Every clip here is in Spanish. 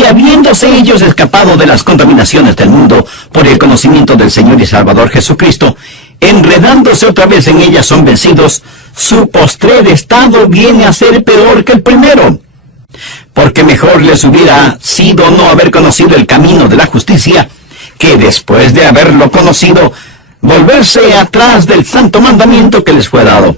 Y habiéndose ellos escapado de las contaminaciones del mundo por el conocimiento del Señor y Salvador Jesucristo, enredándose otra vez en ellas son vencidos, su postrer estado viene a ser peor que el primero. Porque mejor les hubiera sido no haber conocido el camino de la justicia, que después de haberlo conocido, volverse atrás del santo mandamiento que les fue dado.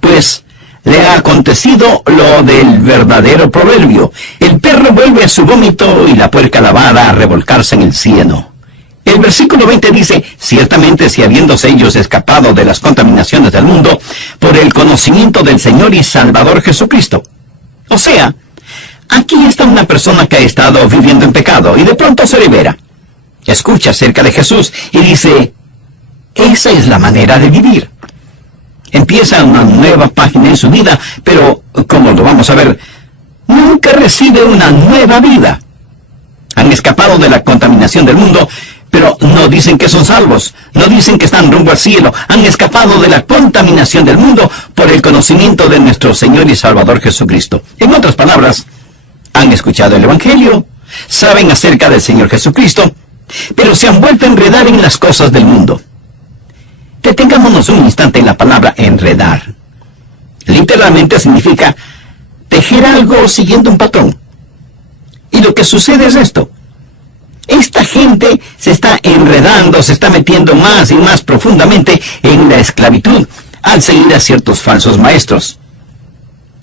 Pues le ha acontecido lo del verdadero proverbio: el perro vuelve a su vómito y la puerca lavada a revolcarse en el cieno. El versículo 20 dice: ciertamente, si habiéndose ellos escapado de las contaminaciones del mundo por el conocimiento del Señor y Salvador Jesucristo. O sea, aquí está una persona que ha estado viviendo en pecado y de pronto se libera. Escucha acerca de Jesús y dice: esa es la manera de vivir. Empieza una nueva página en su vida, pero, como lo vamos a ver, nunca recibe una nueva vida. Han escapado de la contaminación del mundo, pero no dicen que son salvos, no dicen que están rumbo al cielo. Han escapado de la contaminación del mundo por el conocimiento de nuestro Señor y Salvador Jesucristo. En otras palabras, han escuchado el Evangelio, saben acerca del Señor Jesucristo, pero se han vuelto a enredar en las cosas del mundo. Detengámonos un instante en la palabra enredar. Literalmente significa tejer algo siguiendo un patrón. Y lo que sucede es esto: esta gente se está enredando, se está metiendo más y más profundamente en la esclavitud al seguir a ciertos falsos maestros.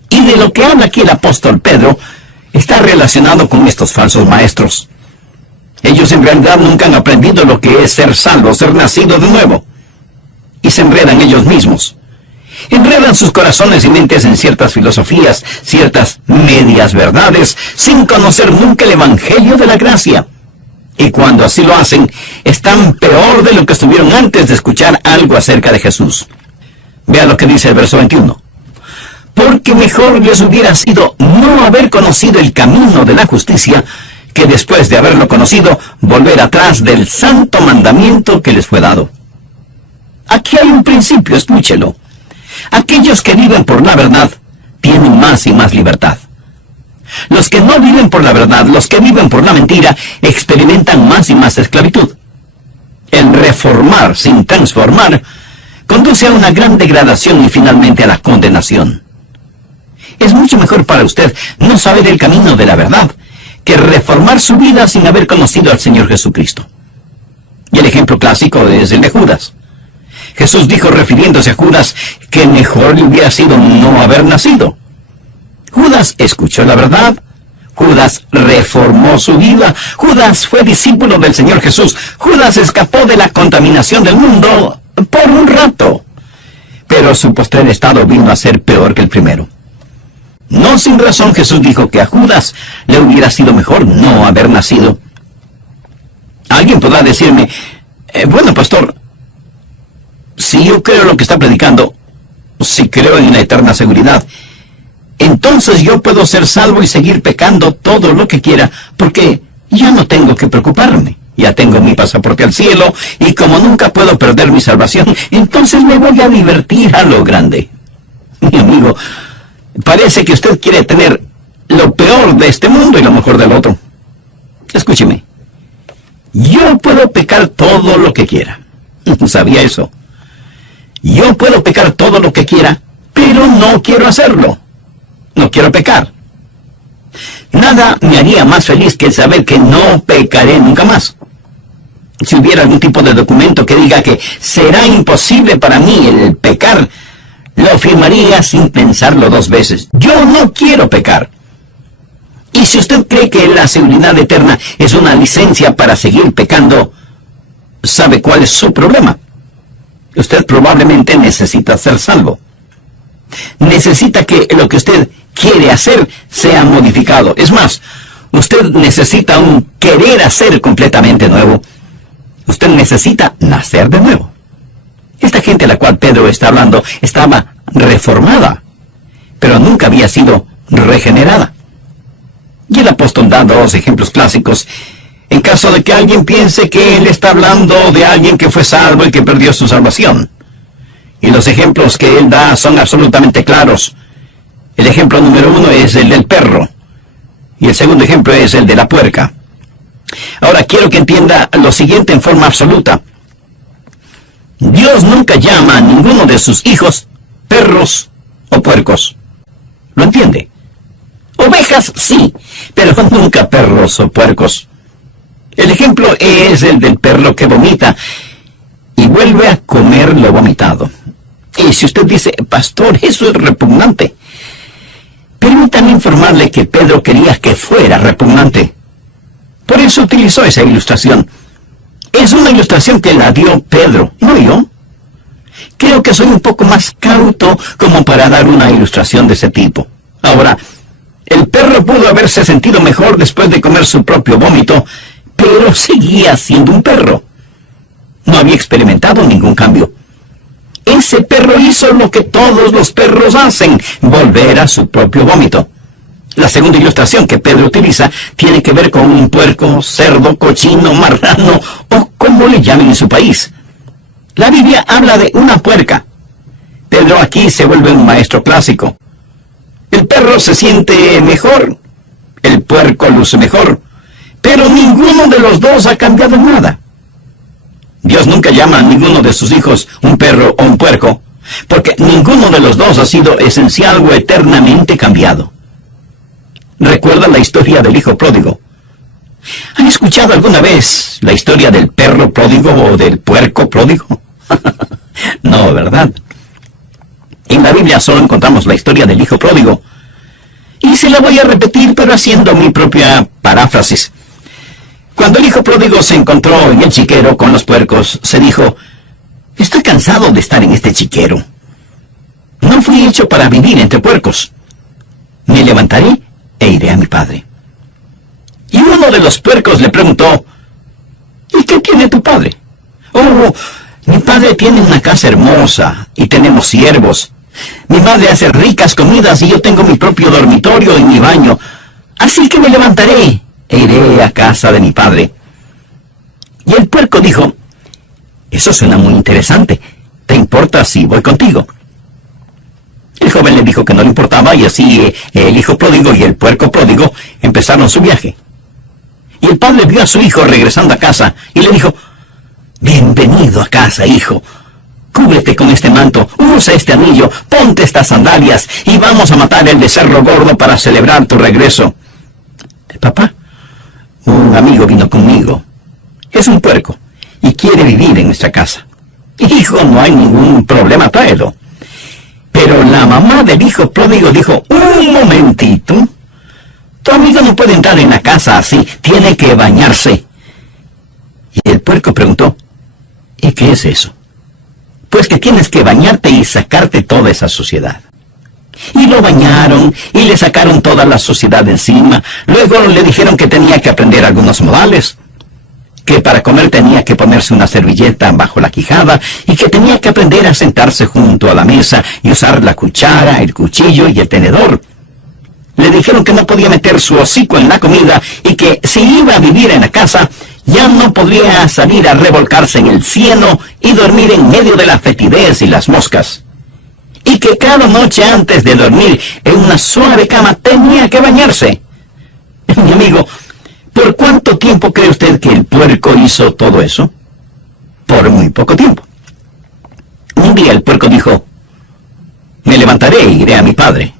Y de lo que habla aquí el apóstol Pedro está relacionado con estos falsos maestros. Ellos en realidad nunca han aprendido lo que es ser salvo, ser nacido de nuevo. Y se enredan ellos mismos. Enredan sus corazones y mentes en ciertas filosofías, ciertas medias verdades, sin conocer nunca el Evangelio de la gracia. Y cuando así lo hacen, están peor de lo que estuvieron antes de escuchar algo acerca de Jesús. Vea lo que dice el verso 21. Porque mejor les hubiera sido no haber conocido el camino de la justicia, que después de haberlo conocido, volver atrás del santo mandamiento que les fue dado. Aquí hay un principio, escúchelo. Aquellos que viven por la verdad tienen más y más libertad. Los que no viven por la verdad, los que viven por la mentira, experimentan más y más esclavitud. El reformar sin transformar conduce a una gran degradación y finalmente a la condenación. Es mucho mejor para usted no saber el camino de la verdad que reformar su vida sin haber conocido al Señor Jesucristo. Y el ejemplo clásico es el de Judas. Jesús dijo, refiriéndose a Judas, que mejor le hubiera sido no haber nacido. Judas escuchó la verdad, Judas reformó su vida, Judas fue discípulo del Señor Jesús, Judas escapó de la contaminación del mundo por un rato, pero su postrer estado vino a ser peor que el primero. No sin razón Jesús dijo que a Judas le hubiera sido mejor no haber nacido. Alguien podrá decirme, bueno, pastor, si yo creo lo que está predicando, si creo en la eterna seguridad, entonces yo puedo ser salvo y seguir pecando todo lo que quiera, porque ya no tengo que preocuparme. Ya tengo mi pasaporte al cielo, y como nunca puedo perder mi salvación, entonces me voy a divertir a lo grande. Mi amigo, parece que usted quiere tener lo peor de este mundo y lo mejor del otro. Escúcheme. Yo puedo pecar todo lo que quiera. ¿Sabía eso? Yo puedo pecar todo lo que quiera, pero no quiero hacerlo. No quiero pecar. Nada me haría más feliz que saber que no pecaré nunca más. Si hubiera algún tipo de documento que diga que será imposible para mí el pecar, lo firmaría sin pensarlo dos veces. Yo no quiero pecar. Y si usted cree que la seguridad eterna es una licencia para seguir pecando, ¿sabe cuál es su problema? Usted probablemente necesita ser salvo. Necesita que lo que usted quiere hacer sea modificado. Es más, usted necesita un querer hacer completamente nuevo. Usted necesita nacer de nuevo. Esta gente a la cual Pedro está hablando estaba reformada, pero nunca había sido regenerada. Y el apóstol da dos ejemplos clásicos en caso de que alguien piense que él está hablando de alguien que fue salvo y que perdió su salvación. Y los ejemplos que él da son absolutamente claros. El ejemplo número 1 es el del perro. Y el segundo ejemplo es el de la puerca. Ahora quiero que entienda lo siguiente en forma absoluta. Dios nunca llama a ninguno de sus hijos perros o puercos. ¿Lo entiende? Ovejas sí, pero nunca perros o puercos. El ejemplo es el del perro que vomita y vuelve a comer lo vomitado. Y si usted dice, pastor, eso es repugnante, permítame informarle que Pedro quería que fuera repugnante. Por eso utilizó esa ilustración. Es una ilustración que la dio Pedro, no yo. Creo que soy un poco más cauto como para dar una ilustración de ese tipo. Ahora, el perro pudo haberse sentido mejor después de comer su propio vómito, pero seguía siendo un perro. No había experimentado ningún cambio. Ese perro hizo lo que todos los perros hacen, volver a su propio vómito. La segunda ilustración que Pedro utiliza tiene que ver con un puerco, cerdo, cochino, marrano o como le llamen en su país. La Biblia habla de una puerca. Pedro aquí se vuelve un maestro clásico. El perro se siente mejor, el puerco luce mejor, pero ninguno de los dos ha cambiado nada. Dios nunca llama a ninguno de sus hijos un perro o un puerco, porque ninguno de los dos ha sido esencial o eternamente cambiado. ¿Recuerda la historia del hijo pródigo? ¿Han escuchado alguna vez la historia del perro pródigo o del puerco pródigo? No, ¿verdad? En la Biblia solo encontramos la historia del hijo pródigo. Y se la voy a repetir, pero haciendo mi propia paráfrasis. Cuando el hijo pródigo se encontró en el chiquero con los puercos, se dijo, estoy cansado de estar en este chiquero. No fui hecho para vivir entre puercos. Me levantaré e iré a mi padre. Y uno de los puercos le preguntó, ¿y qué tiene tu padre? Oh, mi padre tiene una casa hermosa y tenemos siervos. Mi madre hace ricas comidas y yo tengo mi propio dormitorio y mi baño. Así que me levantaré e iré a casa de mi padre. Y el puerco dijo, eso suena muy interesante. ¿Te importa si voy contigo? El joven le dijo que no le importaba y así el hijo pródigo y el puerco pródigo empezaron su viaje. Y el padre vio a su hijo regresando a casa y le dijo, bienvenido a casa, hijo. Cúbrete con este manto, usa este anillo, ponte estas sandalias y vamos a matar el becerro gordo para celebrar tu regreso. Papá, un amigo vino conmigo. Es un puerco y quiere vivir en nuestra casa. Hijo, no hay ningún problema, tráelo. Pero la mamá del hijo pródigo dijo, un momentito. Tu amigo no puede entrar en la casa así, tiene que bañarse. Y el puerco preguntó, ¿y qué es eso? Pues que tienes que bañarte y sacarte toda esa suciedad. Y lo bañaron y le sacaron toda la suciedad de encima. Luego le dijeron que tenía que aprender algunos modales, que para comer tenía que ponerse una servilleta bajo la quijada y que tenía que aprender a sentarse junto a la mesa y usar la cuchara, el cuchillo y el tenedor. Le dijeron que no podía meter su hocico en la comida y que si iba a vivir en la casa ya no podría salir a revolcarse en el cieno y dormir en medio de la fetidez y las moscas. Y que cada noche antes de dormir en una suave cama tenía que bañarse. Mi amigo, ¿por cuánto tiempo cree usted que el puerco hizo todo eso? Por muy poco tiempo. Un día el puerco dijo, me levantaré e iré a mi padre.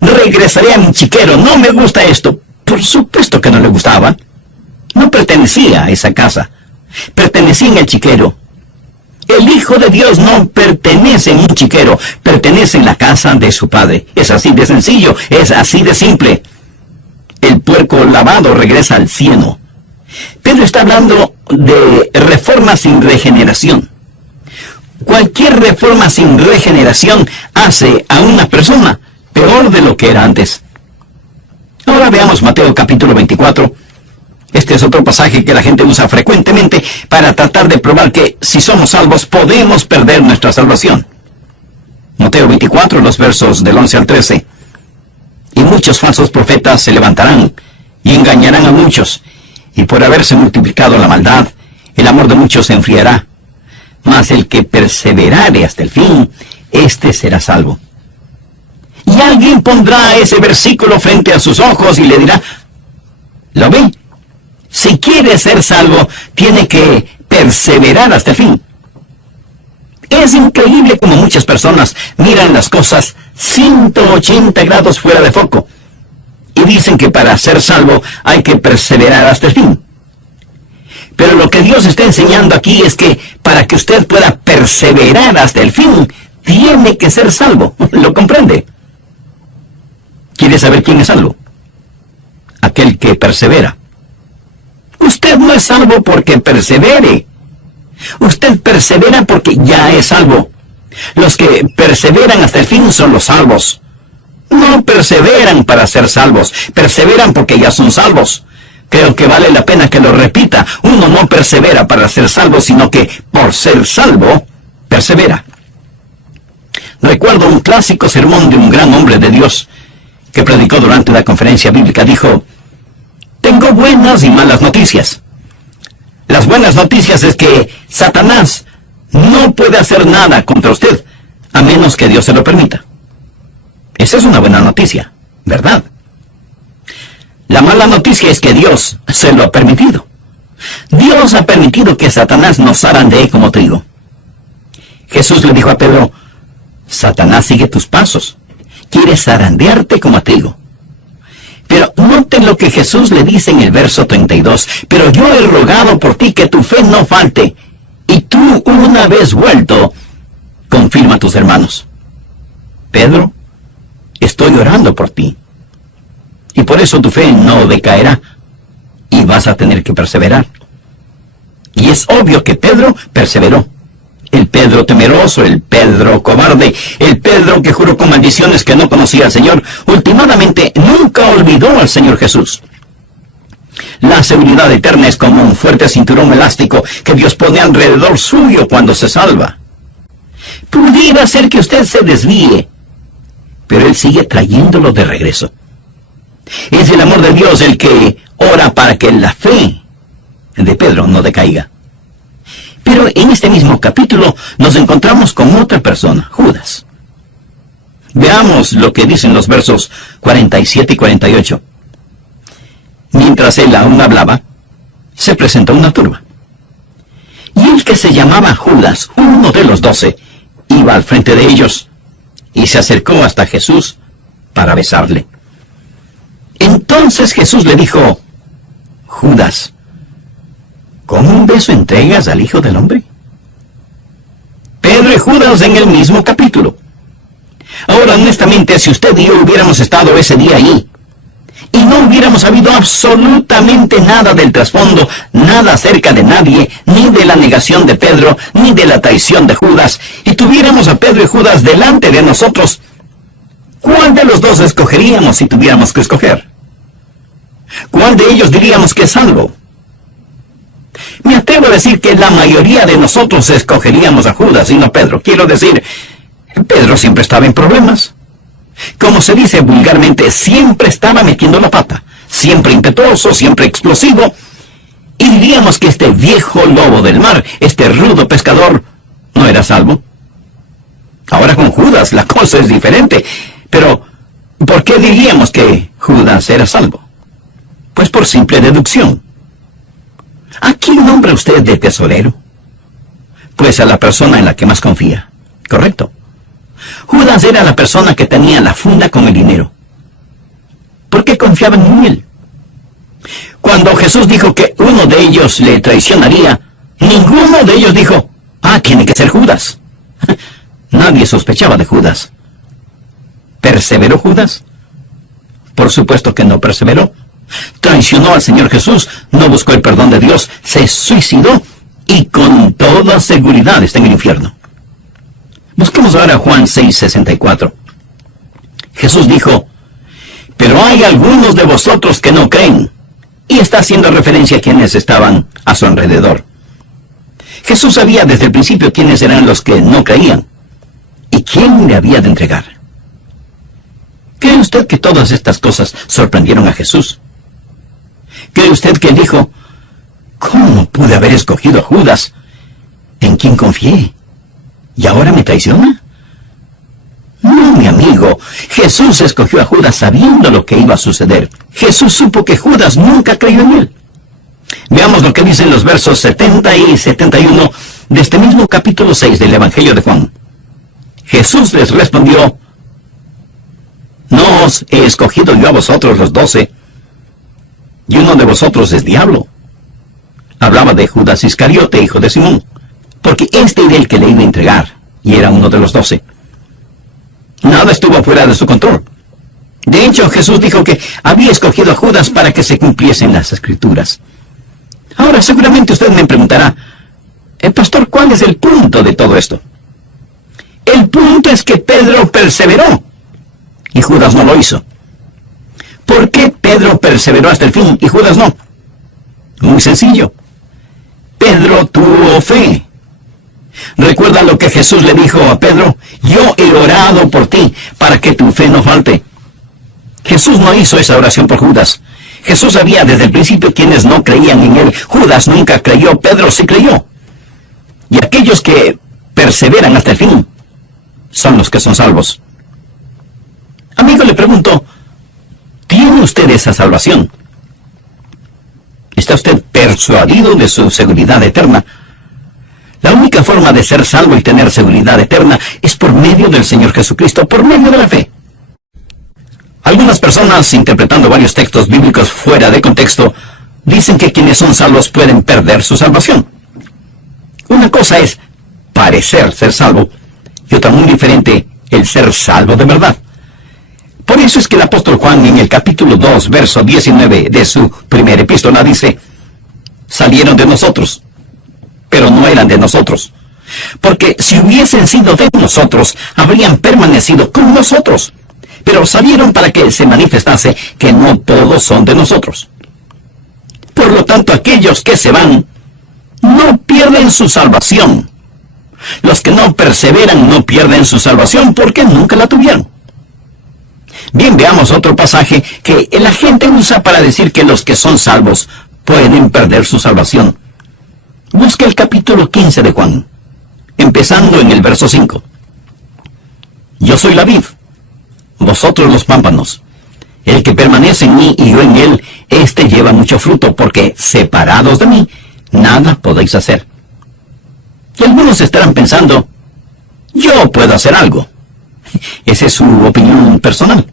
Regresaré a mi chiquero, no me gusta esto. Por supuesto que no le gustaba. No pertenecía a esa casa. Pertenecía en el chiquero. El Hijo de Dios no pertenece en un chiquero, pertenece en la casa de su padre. Es así de sencillo, es así de simple. El puerco lavado regresa al cieno. Pedro está hablando de reforma sin regeneración. Cualquier reforma sin regeneración hace a una persona peor de lo que era antes. Ahora veamos Mateo capítulo 24. Este es otro pasaje que la gente usa frecuentemente para tratar de probar que si somos salvos podemos perder nuestra salvación. Mateo 24, los versos del 11 al 13. Y muchos falsos profetas se levantarán y engañarán a muchos, y por haberse multiplicado la maldad, el amor de muchos se enfriará. Mas el que perseverare hasta el fin, éste será salvo. Y alguien pondrá ese versículo frente a sus ojos y le dirá, ¿lo ve? Si quiere ser salvo, tiene que perseverar hasta el fin. Es increíble como muchas personas miran las cosas 180 grados fuera de foco y dicen que para ser salvo hay que perseverar hasta el fin. Pero lo que Dios está enseñando aquí es que para que usted pueda perseverar hasta el fin, tiene que ser salvo. ¿Lo comprende? ¿Quiere saber quién es salvo? Aquel que persevera. Usted no es salvo porque persevere. Usted persevera porque ya es salvo. Los que perseveran hasta el fin son los salvos. No perseveran para ser salvos, perseveran porque ya son salvos. Creo que vale la pena que lo repita. Uno no persevera para ser salvo, sino que por ser salvo, persevera. Recuerdo un clásico sermón de un gran hombre de Dios que predicó durante una conferencia bíblica. Dijo, tengo buenas y malas noticias. Las buenas noticias es que Satanás no puede hacer nada contra usted, a menos que Dios se lo permita. Esa es una buena noticia, ¿verdad? La mala noticia es que Dios se lo ha permitido. Dios ha permitido que Satanás nos zarandee como trigo. Jesús le dijo a Pedro, Satanás sigue tus pasos, quiere zarandearte como a trigo. Pero noten lo que Jesús le dice en el verso 32, pero yo he rogado por ti que tu fe no falte, y tú, una vez vuelto, confirma a tus hermanos. Pedro, estoy orando por ti. Y por eso tu fe no decaerá. Y vas a tener que perseverar. Y es obvio que Pedro perseveró. El Pedro temeroso, el Pedro cobarde, el Pedro que juró con maldiciones que no conocía al Señor, últimamente nunca olvidó al Señor Jesús. La seguridad eterna es como un fuerte cinturón elástico que Dios pone alrededor suyo cuando se salva. Pudiera ser que usted se desvíe, pero Él sigue trayéndolo de regreso. Es el amor de Dios el que ora para que la fe de Pedro no decaiga. Pero en este mismo capítulo nos encontramos con otra persona, Judas. Veamos lo que dicen los versos 47 y 48. Mientras él aún hablaba, se presentó una turba. Y el que se llamaba Judas, uno de los 12, iba al frente de ellos y se acercó hasta Jesús para besarle. Entonces Jesús le dijo, Judas, ¿con un beso entregas al Hijo del Hombre? Pedro y Judas en el mismo capítulo. Ahora, honestamente, si usted y yo hubiéramos estado ese día allí, y no hubiéramos sabido absolutamente nada del trasfondo, nada acerca de nadie, ni de la negación de Pedro, ni de la traición de Judas, y tuviéramos a Pedro y Judas delante de nosotros, ¿cuál de los dos escogeríamos si tuviéramos que escoger? ¿Cuál de ellos diríamos que es salvo? Me atrevo a decir que la mayoría de nosotros escogeríamos a Judas y no a Pedro. Quiero decir, Pedro siempre estaba en problemas. Como se dice vulgarmente, siempre estaba metiendo la pata. Siempre impetuoso, siempre explosivo. Y diríamos que este viejo lobo del mar, este rudo pescador, no era salvo. Ahora con Judas la cosa es diferente. Pero, ¿por qué diríamos que Judas era salvo? Pues por simple deducción. ¿A quién nombra usted de tesorero? Pues a la persona en la que más confía. ¿Correcto? Judas era la persona que tenía la funda con el dinero. ¿Por qué confiaban en él? Cuando Jesús dijo que uno de ellos le traicionaría, ninguno de ellos dijo, tiene que ser Judas. Nadie sospechaba de Judas. ¿Perseveró Judas? Por supuesto que no perseveró. Traicionó al Señor Jesús, no buscó el perdón de Dios, se suicidó y con toda seguridad está en el infierno. Busquemos ahora Juan 6:64. Jesús dijo, pero hay algunos de vosotros que no creen, y está haciendo referencia a quienes estaban a su alrededor. Jesús sabía desde el principio quiénes eran los que no creían, y quién le había de entregar. ¿Cree usted que todas estas cosas sorprendieron a Jesús? ¿Cree usted que él dijo, ¿cómo pude haber escogido a Judas, en quien confié, y ahora me traiciona? No, mi amigo, Jesús escogió a Judas sabiendo lo que iba a suceder. Jesús supo que Judas nunca creyó en él. Veamos lo que dicen los versos 70 y 71 de este mismo capítulo 6 del Evangelio de Juan. Jesús les respondió: no os he escogido yo a vosotros los 12, y uno de vosotros es diablo. Hablaba de Judas Iscariote, hijo de Simón, porque este era el que le iba a entregar, y era uno de los 12. Nada estuvo fuera de su control. De hecho, Jesús dijo que había escogido a Judas para que se cumpliesen las Escrituras. Ahora, seguramente usted me preguntará: pastor, ¿cuál es el punto de todo esto? El punto es que Pedro perseveró, y Judas no lo hizo. ¿Por qué Pedro perseveró hasta el fin y Judas no? Muy sencillo. Pedro tuvo fe. ¿Recuerda lo que Jesús le dijo a Pedro? Yo he orado por ti, para que tu fe no falte. Jesús no hizo esa oración por Judas. Jesús sabía desde el principio quienes no creían en él. Judas nunca creyó, Pedro sí creyó. Y aquellos que perseveran hasta el fin son los que son salvos. Amigo, le pregunto, ¿tiene usted esa salvación? ¿Está usted persuadido de su seguridad eterna? La única forma de ser salvo y tener seguridad eterna es por medio del Señor Jesucristo, por medio de la fe. Algunas personas, interpretando varios textos bíblicos fuera de contexto, dicen que quienes son salvos pueden perder su salvación. Una cosa es parecer ser salvo, y otra muy diferente, el ser salvo de verdad. Por eso es que el apóstol Juan en el capítulo 2, verso 19 de su primera epístola dice: salieron de nosotros, pero no eran de nosotros. Porque si hubiesen sido de nosotros, habrían permanecido con nosotros. Pero salieron para que se manifestase que no todos son de nosotros. Por lo tanto, aquellos que se van, no pierden su salvación. Los que no perseveran no pierden su salvación porque nunca la tuvieron. Bien, veamos otro pasaje que la gente usa para decir que los que son salvos pueden perder su salvación. Busque el capítulo 15 de Juan, empezando en el verso 5. Yo soy la vid, vosotros los pámpanos. El que permanece en mí y yo en él, éste lleva mucho fruto, porque separados de mí, nada podéis hacer. Y algunos estarán pensando: yo puedo hacer algo. Esa es su opinión personal.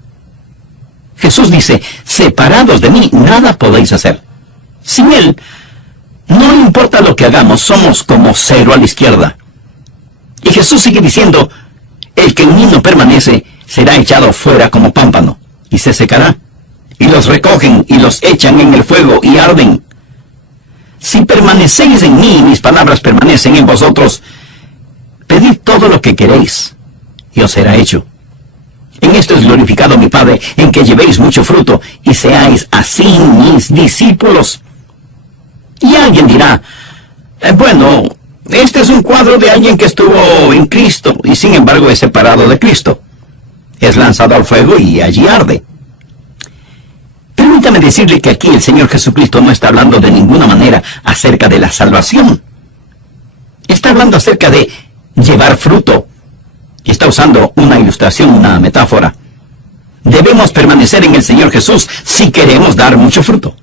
Jesús dice: separados de mí, nada podéis hacer. Sin él, no importa lo que hagamos, somos como cero a la izquierda. Y Jesús sigue diciendo: el que en mí no permanece, será echado fuera como pámpano, y se secará. Y los recogen y los echan en el fuego y arden. Si permanecéis en mí y mis palabras permanecen en vosotros, pedid todo lo que queréis, y os será hecho. En esto es glorificado mi Padre, en que llevéis mucho fruto, y seáis así mis discípulos. Y alguien dirá: bueno, este es un cuadro de alguien que estuvo en Cristo, y sin embargo es separado de Cristo. Es lanzado al fuego y allí arde. Permítame decirle que aquí el Señor Jesucristo no está hablando de ninguna manera acerca de la salvación. Está hablando acerca de llevar fruto. Y está usando una ilustración, una metáfora. Debemos permanecer en el Señor Jesús si queremos dar mucho fruto.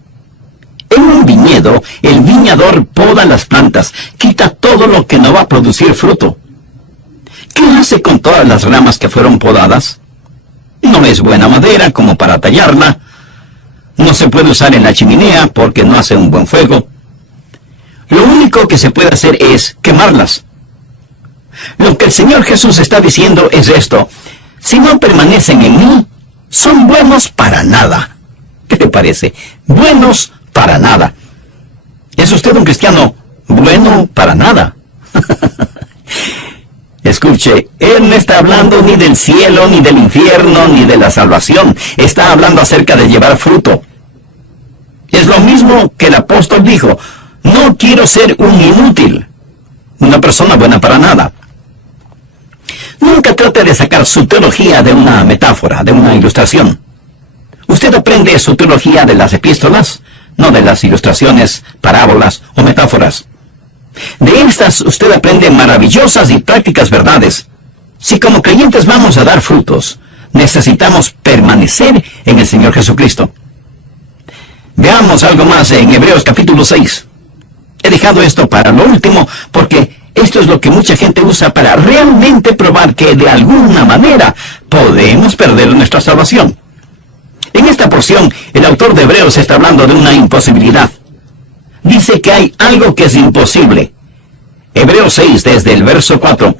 En un viñedo, el viñador poda las plantas, quita todo lo que no va a producir fruto. ¿Qué hace con todas las ramas que fueron podadas? No es buena madera como para tallarla. No se puede usar en la chimenea porque no hace un buen fuego. Lo único que se puede hacer es quemarlas. Lo que el Señor Jesús está diciendo es esto: si no permanecen en mí, son buenos para nada. ¿Qué le parece? Buenos para nada. ¿Es usted un cristiano bueno para nada? Escuche, Él no está hablando ni del cielo, ni del infierno, ni de la salvación. Está hablando acerca de llevar fruto. Es lo mismo que el apóstol dijo: no quiero ser un inútil, una persona buena para nada. Nunca trate de sacar su teología de una metáfora, de una ilustración. Usted aprende su teología de las epístolas, no de las ilustraciones, parábolas o metáforas. De estas usted aprende maravillosas y prácticas verdades. Si como creyentes vamos a dar frutos, necesitamos permanecer en el Señor Jesucristo. Veamos algo más en Hebreos capítulo 6. He dejado esto para lo último porque esto es lo que mucha gente usa para realmente probar que de alguna manera podemos perder nuestra salvación. En esta porción, el autor de Hebreos está hablando de una imposibilidad. Dice que hay algo que es imposible. Hebreos 6, desde el verso 4.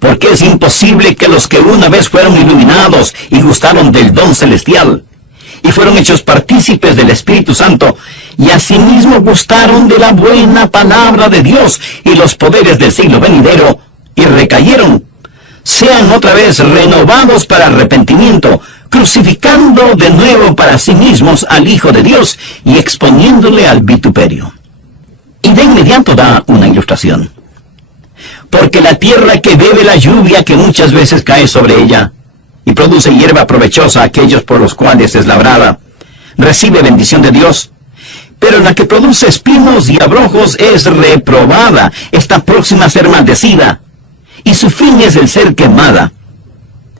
Porque es imposible que los que una vez fueron iluminados y gustaron del don celestial, y fueron hechos partícipes del Espíritu Santo, y asimismo gustaron de la buena palabra de Dios y los poderes del siglo venidero, y recayeron, sean otra vez renovados para arrepentimiento, crucificando de nuevo para sí mismos al Hijo de Dios y exponiéndole al vituperio. Y de inmediato da una ilustración. Porque la tierra que bebe la lluvia que muchas veces cae sobre ella, y produce hierba provechosa a aquellos por los cuales es labrada, recibe bendición de Dios. Pero la que produce espinos y abrojos es reprobada, está próxima a ser maldecida, y su fin es el ser quemada.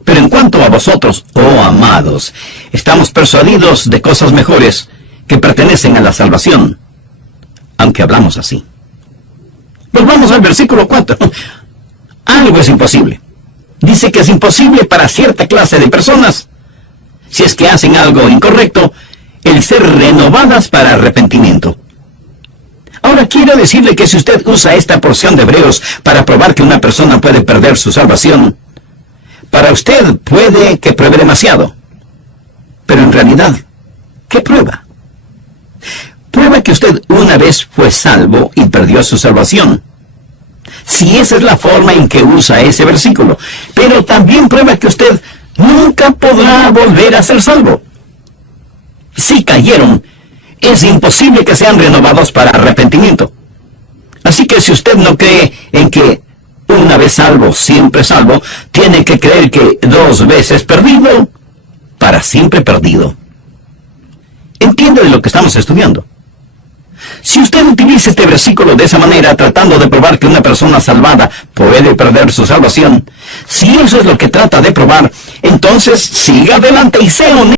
Pero en cuanto a vosotros, oh amados, estamos persuadidos de cosas mejores que pertenecen a la salvación, aunque hablamos así. Volvamos al versículo 4. Algo es imposible. Dice que es imposible para cierta clase de personas, si es que hacen algo incorrecto, el ser renovadas para arrepentimiento. Ahora quiero decirle que si usted usa esta porción de Hebreos para probar que una persona puede perder su salvación, para usted puede que pruebe demasiado. Pero en realidad, ¿qué prueba? Prueba que usted una vez fue salvo y perdió su salvación. Si esa es la forma en que usa ese versículo. Pero también prueba que usted nunca podrá volver a ser salvo. Si cayeron, es imposible que sean renovados para arrepentimiento. Así que si usted no cree en que una vez salvo, siempre salvo, tiene que creer que 2 veces perdido, para siempre perdido. ¿Entiende de lo que estamos estudiando? Si usted utiliza este versículo de esa manera, tratando de probar que una persona salvada puede perder su salvación, si eso es lo que trata de probar, entonces siga adelante y sea honesto.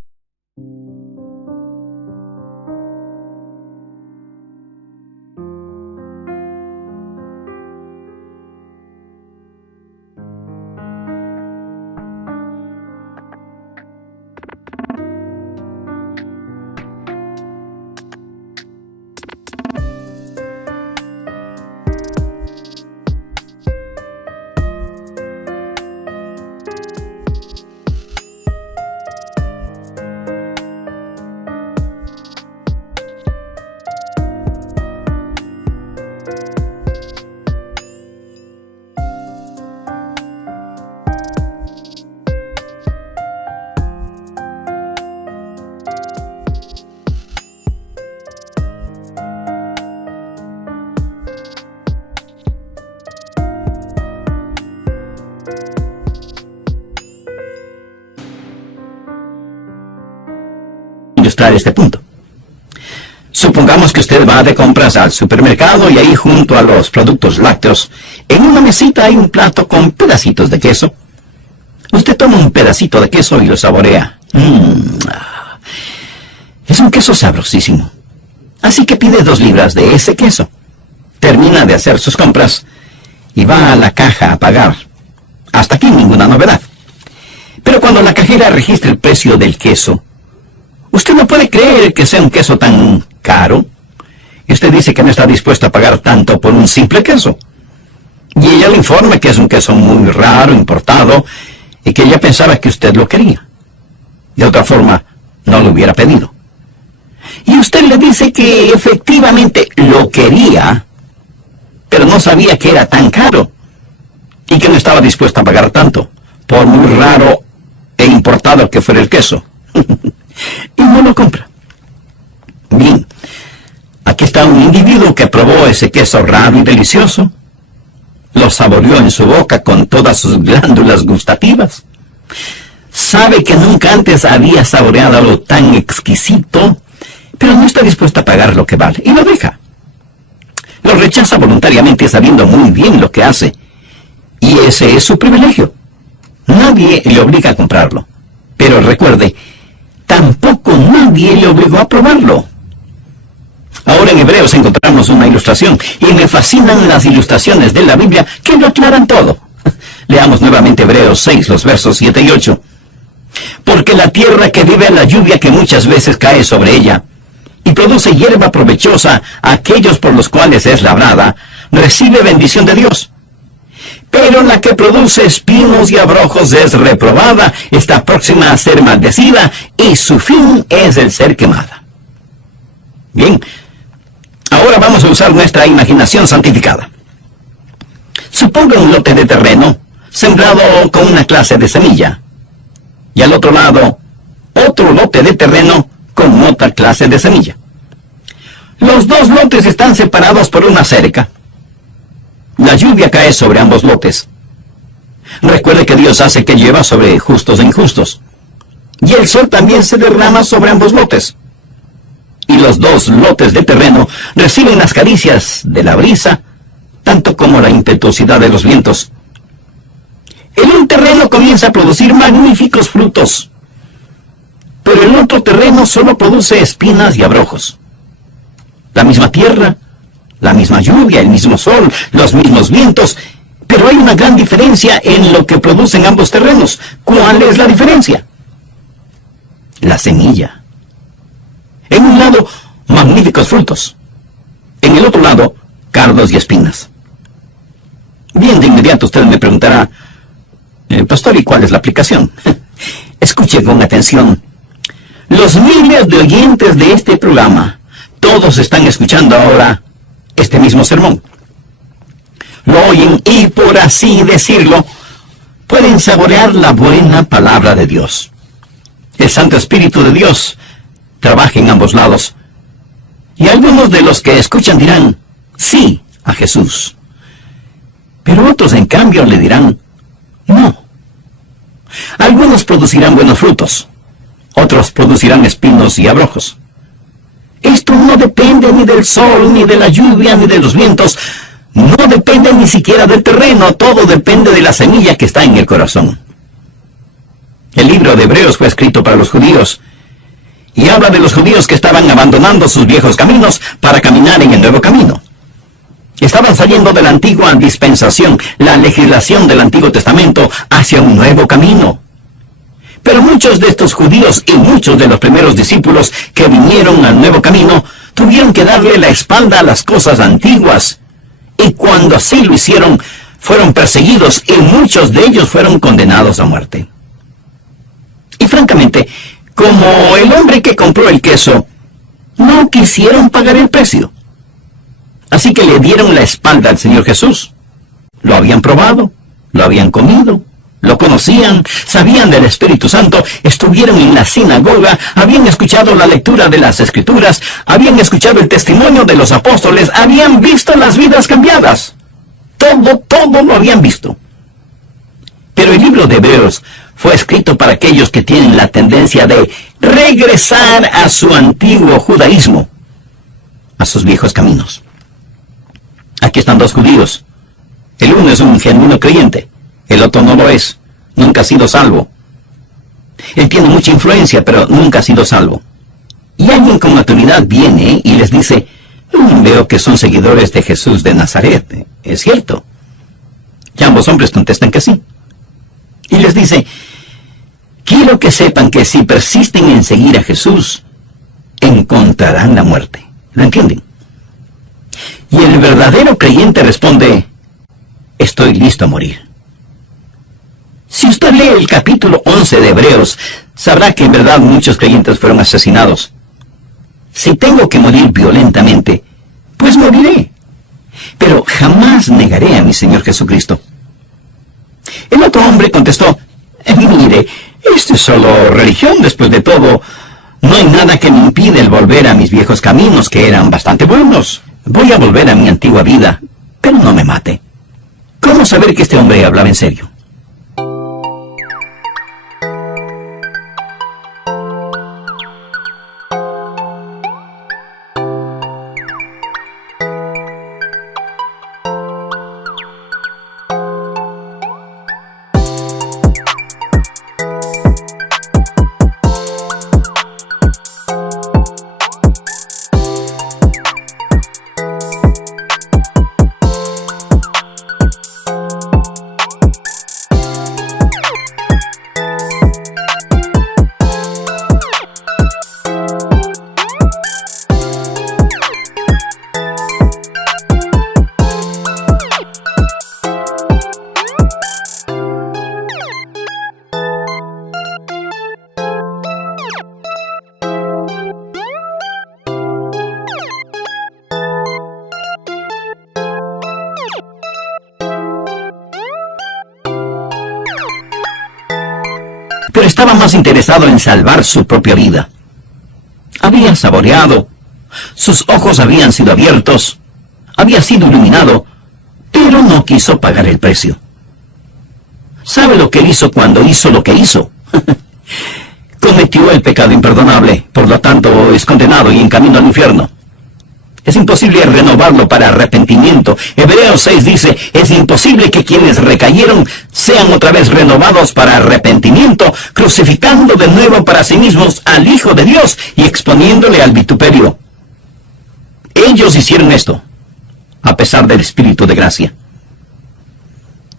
Ilustrar este punto. Supongamos que usted va de compras al supermercado y ahí junto a los productos lácteos, en una mesita hay un plato con pedacitos de queso. Usted toma un pedacito de queso y lo saborea. Es un queso sabrosísimo. Así que pide 2 libras de ese queso. Termina de hacer sus compras y va a la caja a pagar. Hasta aquí ninguna novedad. Pero cuando la cajera registra el precio del queso, usted no puede creer que sea un queso tan caro. Y usted dice que no está dispuesto a pagar tanto por un simple queso. Y ella le informa que es un queso muy raro, importado, y que ella pensaba que usted lo quería. De otra forma, no lo hubiera pedido. Y usted le dice que efectivamente lo quería, pero no sabía que era tan caro, y que no estaba dispuesto a pagar tanto, por muy raro e importado que fuera el queso. Y no lo compra. Bien, aquí está un individuo que probó ese queso raro y delicioso, lo saboreó en su boca con todas sus glándulas gustativas, sabe que nunca antes había saboreado algo tan exquisito, pero no está dispuesto a pagar lo que vale, y lo deja. Lo rechaza voluntariamente sabiendo muy bien lo que hace, Y ese es su privilegio. Nadie le obliga a comprarlo. Pero recuerde, tampoco nadie le obligó a probarlo. Ahora en Hebreos encontramos una ilustración, y me fascinan las ilustraciones de la Biblia que lo aclaran todo. Leamos nuevamente Hebreos 6, los versos 7 y 8. Porque la tierra que vive en la lluvia que muchas veces cae sobre ella, y produce hierba provechosa a aquellos por los cuales es labrada, recibe bendición de Dios. Pero la que produce espinos y abrojos es reprobada, está próxima a ser maldecida, y su fin es el ser quemada. Bien, ahora vamos a usar nuestra imaginación santificada. Suponga un lote de terreno sembrado con una clase de semilla, y al otro lado, otro lote de terreno con otra clase de semilla. Los dos lotes están separados por una cerca. La lluvia cae sobre ambos lotes. Recuerde que Dios hace que llueva sobre justos e injustos. Y el sol también se derrama sobre ambos lotes. Y los dos lotes de terreno reciben las caricias de la brisa, tanto como la impetuosidad de los vientos. En un terreno comienza a producir magníficos frutos, pero el otro terreno solo produce espinas y abrojos. La misma tierra, la misma lluvia, el mismo sol, los mismos vientos, pero hay una gran diferencia en lo que producen ambos terrenos. ¿Cuál es la diferencia? La semilla. En un lado, magníficos frutos. En el otro lado, cardos y espinas. Bien, de inmediato usted me preguntará, pastor, ¿y cuál es la aplicación? Escuche con atención. Los miles de oyentes de este programa, todos están escuchando ahora este mismo sermón. Lo oyen y, por así decirlo, pueden saborear la buena palabra de Dios. El Santo Espíritu de Dios trabaja en ambos lados. Y algunos de los que escuchan dirán, sí, a Jesús. Pero otros, en cambio, le dirán, no. Algunos producirán buenos frutos. Otros producirán espinos y abrojos. Esto no depende ni del sol, ni de la lluvia, ni de los vientos. No depende ni siquiera del terreno. Todo depende de la semilla que está en el corazón. El libro de Hebreos fue escrito para los judíos. Y habla de los judíos que estaban abandonando sus viejos caminos para caminar en el nuevo camino. Estaban saliendo de la antigua dispensación, la legislación del Antiguo Testamento, hacia un nuevo camino. Pero muchos de estos judíos y muchos de los primeros discípulos que vinieron al nuevo camino tuvieron que darle la espalda a las cosas antiguas. Y cuando así lo hicieron, fueron perseguidos y muchos de ellos fueron condenados a muerte. Y francamente, como el hombre que compró el queso, no quisieron pagar el precio. Así que le dieron la espalda al Señor Jesús. Lo habían probado, lo habían comido, lo conocían, sabían del Espíritu Santo, estuvieron en la sinagoga, habían escuchado la lectura de las Escrituras, habían escuchado el testimonio de los apóstoles, habían visto las vidas cambiadas. Todo lo habían visto. Pero el libro de Hebreos fue escrito para aquellos que tienen la tendencia de regresar a su antiguo judaísmo, a sus viejos caminos. Aquí están dos judíos. El uno es un genuino creyente, el otro no lo es. Nunca ha sido salvo. Él tiene mucha influencia, pero nunca ha sido salvo. Y alguien con autoridad viene y les dice, veo que son seguidores de Jesús de Nazaret. ¿Es cierto? Y ambos hombres contestan que sí. Y les dice, quiero que sepan que si persisten en seguir a Jesús, encontrarán la muerte. ¿Lo entienden? Y el verdadero creyente responde, estoy listo a morir. Si usted lee el capítulo 11 de Hebreos, sabrá que en verdad muchos creyentes fueron asesinados. Si tengo que morir violentamente, pues moriré. Pero jamás negaré a mi Señor Jesucristo. El otro hombre contestó, mire, esto es solo religión después de todo. No hay nada que me impida el volver a mis viejos caminos, que eran bastante buenos. Voy a volver a mi antigua vida, pero no me mate. ¿Cómo saber que este hombre hablaba en serio? estaba más interesado en salvar su propia vida. Había saboreado, sus ojos habían sido abiertos, había sido iluminado, pero no quiso pagar el precio. ¿Sabe lo que él hizo cuando hizo lo que hizo? Cometió el pecado imperdonable, por lo tanto es condenado y en camino al infierno. Es imposible renovarlo para arrepentimiento. Hebreos 6 dice, es imposible que quienes recayeron sean otra vez renovados para arrepentimiento, crucificando de nuevo para sí mismos al Hijo de Dios y exponiéndole al vituperio. Ellos hicieron esto, a pesar del Espíritu de gracia.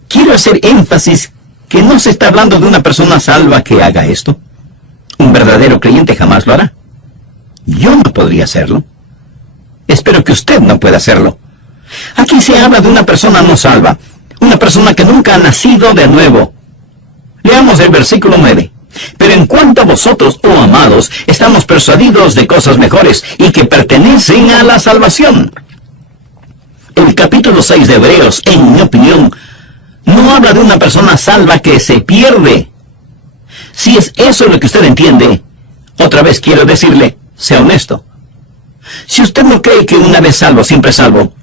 Quiero hacer énfasis que no se está hablando de una persona salva que haga esto. Un verdadero creyente jamás lo hará. Yo no podría hacerlo. Espero que usted no pueda hacerlo. Aquí se habla de una persona no salva, una persona que nunca ha nacido de nuevo. Leamos el versículo 9. Pero en cuanto a vosotros, oh amados, estamos persuadidos de cosas mejores y que pertenecen a la salvación. El capítulo 6 de Hebreos, en mi opinión, no habla de una persona salva que se pierde. Si es eso lo que usted entiende, otra vez quiero decirle, sea honesto. Si usted no cree que una vez salvo, siempre salvo,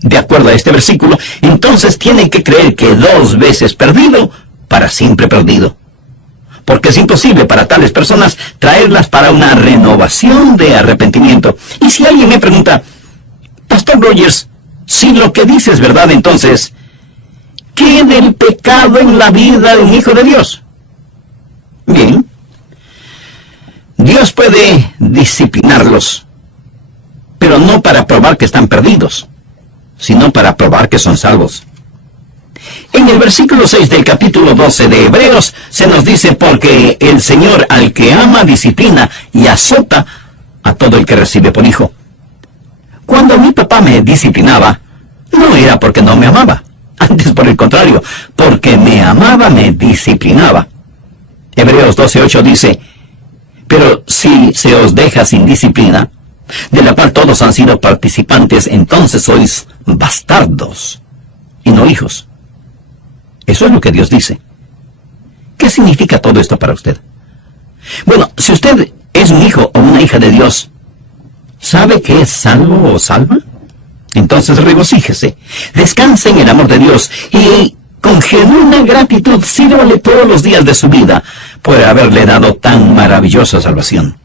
de acuerdo a este versículo, entonces tiene que creer que 2 veces perdido, para siempre perdido. Porque es imposible para tales personas traerlas para una renovación de arrepentimiento. Y si alguien me pregunta, Pastor Rogers, si lo que dice es verdad, entonces, ¿qué del pecado en la vida de un hijo de Dios? Bien, Dios puede disciplinarlos, pero no para probar que están perdidos, sino para probar que son salvos. En el versículo 6 del capítulo 12 de Hebreos se nos dice, porque el Señor al que ama disciplina y azota a todo el que recibe por hijo. Cuando mi papá me disciplinaba, no era porque no me amaba, antes por el contrario, porque me amaba me disciplinaba. Hebreos 12:8 dice, pero si se os deja sin disciplina, de la cual todos han sido participantes, entonces sois bastardos y no hijos. Eso es lo que Dios dice. ¿Qué significa todo esto para usted? Bueno, si usted es un hijo o una hija de Dios, ¿sabe que es salvo o salva? Entonces regocíjese, descanse en el amor de Dios y con genuina gratitud sírvale todos los días de su vida por haberle dado tan maravillosa salvación.